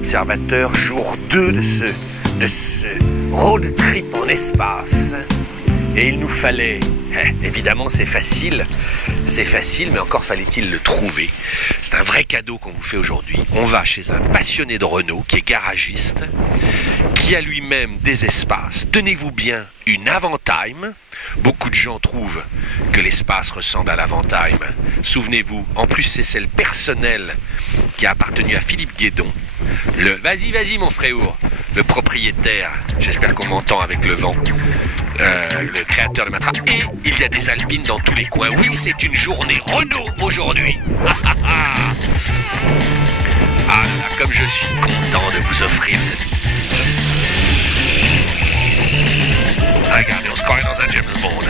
observateurs, jour 2 de ce road trip en espace. Et il nous fallait, évidemment c'est facile, mais encore fallait-il le trouver. C'est un vrai cadeau qu'on vous fait aujourd'hui. On va chez un passionné de Renault qui est garagiste, qui a lui-même des espaces. Tenez-vous bien, une Avantime. Beaucoup de gens trouvent que l'espace ressemble à l'Avantime. Souvenez-vous, en plus c'est celle personnelle qui a appartenu à Philippe Guédon. Vas-y mon fréour, le propriétaire, j'espère qu'on m'entend avec le vent. Le créateur de Matra. Et il y a des alpines dans tous les coins. Oui, c'est une journée Renault aujourd'hui. Ah là, comme je suis content de vous offrir cette... Regardez, on se croirait dans un James Bond.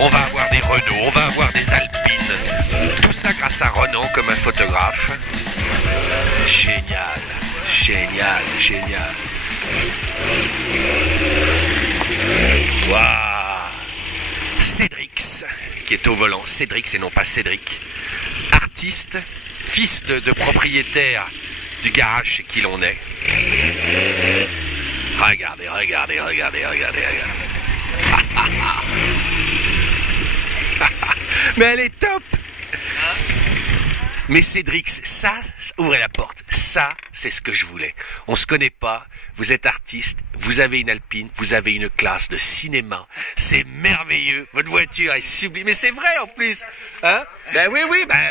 On va avoir des Renault, on va avoir des alpines. Tout ça grâce à Renault comme un photographe. Génial, génial, génial. Waouh! Cédrix, qui est au volant. Cédrix et non pas Cédric. Artiste, fils de propriétaire du garage chez qui l'on est. Regardez. Mais elle est top! Mais Cédrix, ça, ouvrez la porte, ça, c'est ce que je voulais. On se connaît pas, vous êtes artiste, vous avez une alpine, vous avez une classe de cinéma, c'est merveilleux, votre voiture est sublime, mais c'est vrai en plus, hein? Ben oui,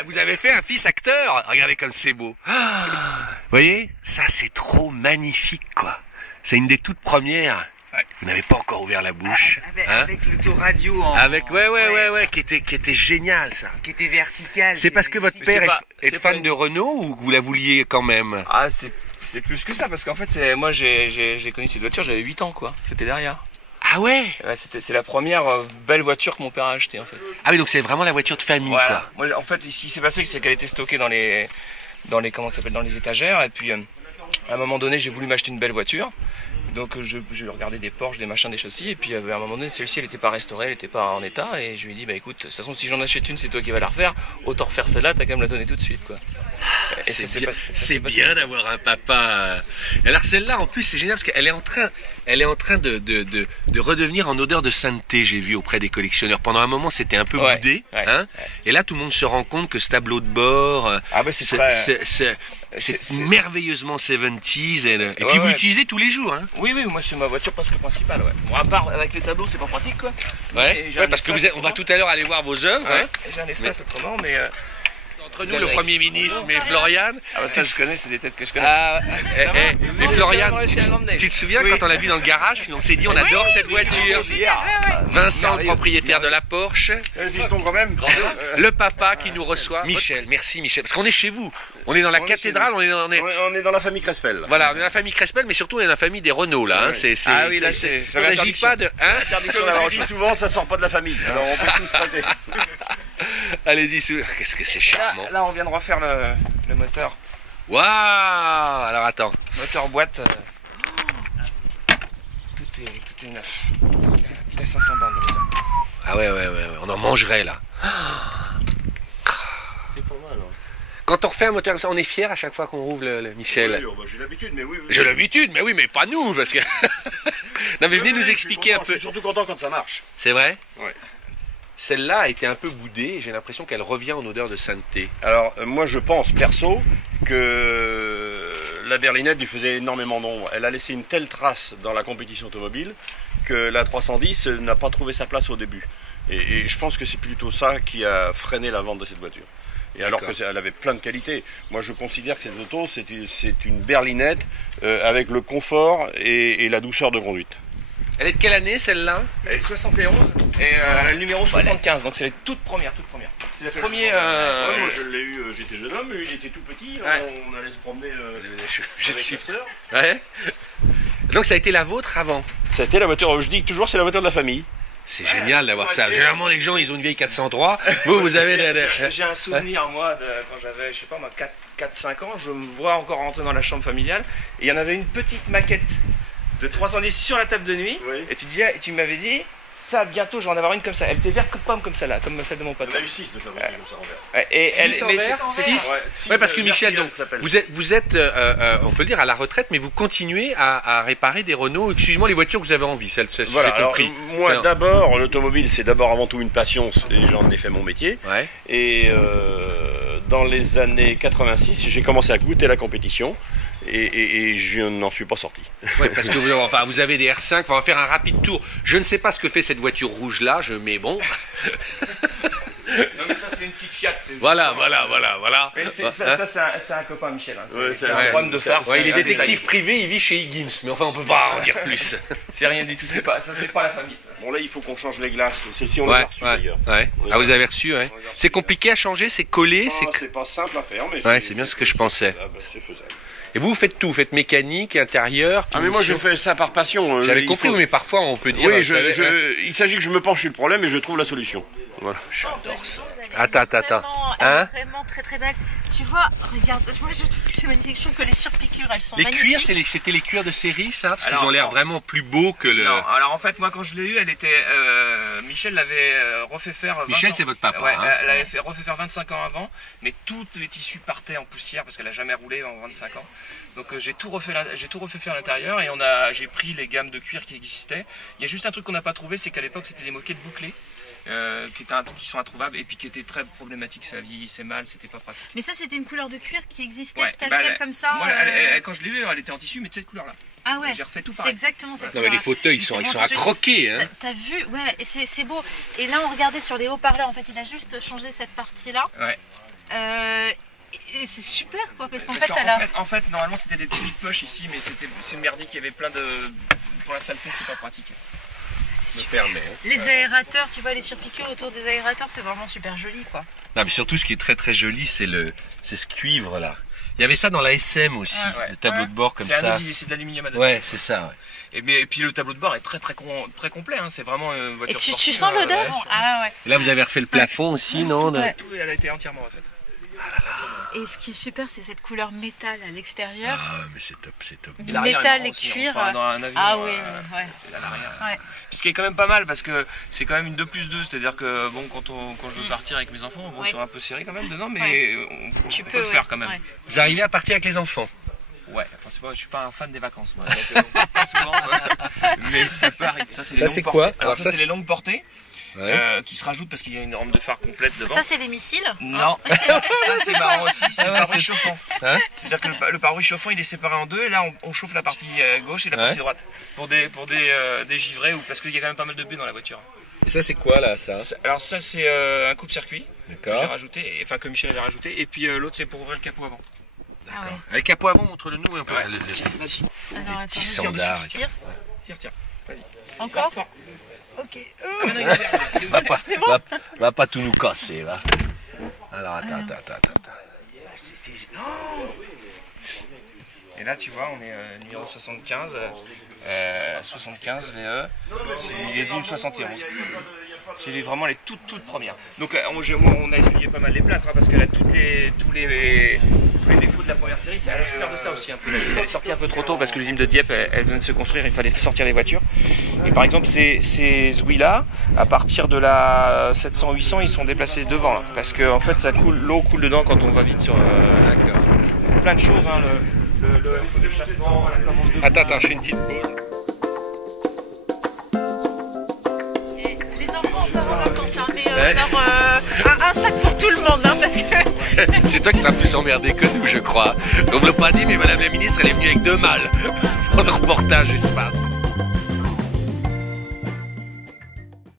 vous avez fait un fils acteur, regardez comme c'est beau. Vous voyez, ça c'est trop magnifique quoi, c'est une des toutes premières. Ouais. Vous n'avez pas encore ouvert la bouche. Avec l'autoradio en... Ouais, qui était génial ça. Qui était vertical. C'est parce que votre père est fan de Renault ou vous la vouliez quand même? Ah, c'est plus que ça, parce qu'en fait, moi j'ai connu cette voiture, j'avais 8 ans quoi. J'étais derrière. Ah ouais, c'est la première belle voiture que mon père a achetée en fait. Ah oui, donc c'est vraiment la voiture de famille voilà. quoi. Moi, en fait, ce qui s'est passé, c'est qu'elle était stockée dans les comment ça s'appelle, dans les étagères, et puis à un moment donné, j'ai voulu m'acheter une belle voiture. Donc je regardais des Porsche, des machins, des châssis, et puis à un moment donné, celle-ci elle n'était pas restaurée, elle n'était pas en état, et je lui ai dit bah écoute, de toute façon si j'en achète une, c'est toi qui vas la refaire, autant refaire celle-là, t'as qu'à me la donner tout de suite quoi. C'est bien d'avoir un papa. Alors celle-là en plus c'est génial parce qu'elle est en train de redevenir en odeur de sainteté, j'ai vu auprès des collectionneurs. Pendant un moment c'était un peu boudé, hein. Et là tout le monde se rend compte que ce tableau de bord, c'est merveilleusement 70s et puis vous l'utilisez tous les jours hein. Oui, moi c'est ma voiture presque principale, ouais. Bon, à part avec les tableaux, c'est pas pratique quoi. Ouais, parce que on va tout à l'heure aller voir vos œuvres. Ouais. J'ai un espace autrement, mais entre nous, le Premier ministre, mais Florian. Ah bah ça je connais, c'est des têtes que je connais. Mais Florian, tu te souviens quand on l'a vu dans le garage, on s'est dit on adore cette voiture. Vincent, le propriétaire de la Porsche. C'est le fiston quand même. Le papa qui nous reçoit. Michel, merci Michel. Parce qu'on est chez vous. On est dans la cathédrale, on est dans la famille Crespel. Voilà, on est dans la famille Crespel, mais surtout on est dans la famille des Renault là. Hein. Il s'agit pas de. Comme je dis souvent, ça sort pas de la famille. Alors on peut tous prêter. Allez-y, qu'est-ce que c'est charmant. Là, on vient de refaire le moteur. Waouh! Alors attends. Moteur boîte. Tout est neuf. Il a 500 balles. Ah ouais, on en mangerait là. C'est pas mal. Quand on refait un moteur comme ça, on est fiers à chaque fois qu'on rouvre le Michel. Oui, j'ai l'habitude, mais oui. J'ai l'habitude, mais oui, mais pas nous, parce que... Non mais venez nous expliquer un peu. Je suis surtout content quand ça marche. C'est vrai? Oui. Celle-là a été un peu boudée, et j'ai l'impression qu'elle revient en odeur de sainteté. Alors, moi je pense, perso, que la berlinette lui faisait énormément d'ombre. Elle a laissé une telle trace dans la compétition automobile que la 310 n'a pas trouvé sa place au début. Et je pense que c'est plutôt ça qui a freiné la vente de cette voiture. Et alors qu'elle avait plein de qualités. Moi je considère que cette auto, c'est une berlinette avec le confort et la douceur de conduite. Elle est de quelle année celle-là? Elle est 71 et le numéro 75, donc c'est la toute première. C'est la première. Moi je l'ai eu, j'étais jeune homme, il était tout petit, on allait se promener avec sa sœur. Ouais. Donc ça a été la vôtre avant? Ça a été la voiture, je dis toujours c'est la voiture de la famille. C'est génial d'avoir ça. Généralement les gens ils ont une vieille 403, vous avez... J'ai un souvenir moi quand j'avais, je sais pas moi, 4-5 ans, je me vois encore rentrer dans la chambre familiale et il y en avait une petite maquette de 310 sur la table de nuit, et tu m'avais dit, Ça, bientôt, je vais en avoir une comme ça. Elle était verte pomme comme celle-là, comme celle de mon pote. On a eu 6 de fabriqués comme ça en vert. Ouais, et elle, Six en mais vert, c'est- six. Ouais, Parce que six, Michel, Vertical, donc, ça s'appelle. vous êtes on peut le dire, à la retraite, mais vous continuez à réparer des Renault, excusez-moi, les voitures que vous avez envie, Voilà, j'ai alors compris. moi C'est- d'abord, l'automobile c'est d'abord avant tout une passion et j'en ai fait mon métier. Ouais. Et dans les années 86, j'ai commencé à goûter la compétition et je n'en suis pas sorti. Ouais, parce que vous avez des R5, on va faire un rapide tour. Je ne sais pas ce que fait cette voiture rouge là, mais bon. Non mais ça c'est une petite Fiat. Voilà. Mais c'est un copain Michel. Hein. Ouais, C'est c'est un un problème de phare. Ouais, il est un détective détail. privé, il vit chez Higgins, mais enfin on peut pas en dire plus. C'est rien du tout. C'est pas la famille. Ça. Bon là il faut qu'on change les glaces, celles-ci on les a reçues d'ailleurs. ouais. Ah, vous avez reçu, ouais. C'est compliqué à changer, c'est collé, Ah, c'est pas simple à faire, mais Ouais, c'est bien ce que je pensais. C'est faisable. Et vous faites tout, vous faites mécanique, intérieur. Ah mais moi je finition. fais ça par passion. J'avais Il compris, faut- mais parfois on peut dire. Oui, vous savez, il s'agit que je me penche sur le problème et je trouve la solution. Voilà. J'adore ça. Attends. Elle Hein est vraiment très très belle. Tu vois, regarde, moi je trouve que c'est magnifique. Je trouve que les surpiqûres elles sont Les magnifiques. cuirs, c'était les cuirs de série, ça, parce Alors, qu'ils ont l'air vraiment plus beaux que le. Non, alors en fait moi quand je l'ai eu, elle était Michel l'avait refait faire. 20 Michel, ans. c'est votre papa, Ouais, hein. elle avait refait faire 25 ans avant, mais tous les tissus partaient en poussière parce qu'elle a jamais roulé en 25 ans. Donc j'ai tout refait faire à l'intérieur et j'ai pris les gammes de cuir qui existaient. Il y a juste un truc qu'on n'a pas trouvé, c'est qu'à l'époque c'était des moquettes bouclées. Qui sont introuvables et puis qui étaient très problématiques, ça vieillissait mal, c'était pas pratique. Mais ça c'était une couleur de cuir qui existait Ouais, telle bah, quelle comme ça. Moi, quand je l'ai eu, elle était en tissu, mais de cette couleur-là. Ah ouais. J'ai refait tout C'est pareil. exactement cette Non, mais couleur. les fauteuils, ils sont à croquer, hein. T'as vu, ouais, et c'est beau. Et là on regardait sur les haut-parleurs, en fait il a juste changé cette partie-là. Ouais. Et c'est super quoi, parce qu'en Parce fait qu'en elle a. en fait, normalement c'était des petites poches ici, mais c'est merdique, il y avait plein de. Pour la saleté, c'est pas pratique. Me permet. Les aérateurs, tu vois, les surpiqûres autour des aérateurs, c'est vraiment super joli quoi. Non, mais surtout, ce qui est très très joli, c'est ce cuivre là. Il y avait ça dans la SM aussi, Ouais. le tableau de bord comme C'est ça. c'est de l'aluminium à Ouais, c'est ça. Ouais. Et puis le tableau de bord est très complet, hein. C'est vraiment une Et voiture tu sportive, sens l'odeur super. Ah ouais. Et là, vous avez refait le plafond aussi, non Ouais. Tout, elle a été entièrement refaite. Et ce qui est super, c'est cette couleur métal à l'extérieur. Ah, mais c'est top, c'est top. Et l'arrière est Métal marrant et aussi, cuir. enfin, dans un avion, Ah oui, ouais. à l'arrière. Ouais. Puis ce qui est quand même pas mal parce que c'est quand même une 2+2, c'est-à-dire que bon quand je veux partir avec mes enfants, bon Ouais. ils sont un peu serrés quand même dedans, mais Ouais. on peut le ouais. faire quand même. Ouais. Vous arrivez à partir avec les enfants? Ouais, enfin c'est pas, je suis pas un fan des vacances moi, donc, pas souvent, mais ça peut arriver. Ça c'est les Ça, longues c'est portées. quoi Alors Alors, ça, ça, c'est les longues portées Ouais. qui se rajoutent parce qu'il y a une rampe de phare complète devant. Ça, c'est les missiles. Non, ça c'est marrant aussi, c'est Ah le ouais, pare-brise c'est- chauffant. Hein C'est-à-dire que le pare-brise chauffant il est séparé en deux et là on chauffe la partie gauche et la Ouais. partie droite pour des givrés ou parce qu'il y a quand même pas mal de baies dans la voiture. Et ça, c'est quoi là, ça? Alors ça c'est un coupe-circuit que j'ai D'accord. rajouté, enfin que Michel avait rajouté, et puis l'autre c'est pour ouvrir le capot avant. Ah ouais. Avec capot avant, montre-le-nous un peu. Ouais. Le petit- Alors, attends, petits standards. je tire. Tiens, vas-y. Encore Fort. Ok. Ah, maintenant, il est vert, il est Va ouvert. pas, va pas tout nous casser, va. Alors, attends. Et là tu vois on est numéro 75, 75 VE, c'est le millésime 71. C'est vraiment les toutes premières. Donc on a essuyé pas mal les plâtres hein, parce qu'elle a tous les défauts de la première série. Elle a souffert de ça aussi un peu. Elle est sortie un peu trop tôt parce que l'usine de Dieppe elle venait de se construire, il fallait sortir les voitures. Et par exemple ces Zouis là, à partir de la 700-800 ils sont déplacés devant là, parce que en fait ça coule, l'eau coule dedans quand on va vite sur D'accord. plein de choses. Hein, le échappement, la commande de Attends, je fais une petite pause. Les enfants encore en vacances, hein, mais Ouais. alors, un sac pour tout le monde, hein, parce que. C'est toi qui seras plus emmerdé que nous, je crois. On ne l'a pas dit, mais Madame la Ministre, elle est venue avec 2 mâles pour le reportage espace.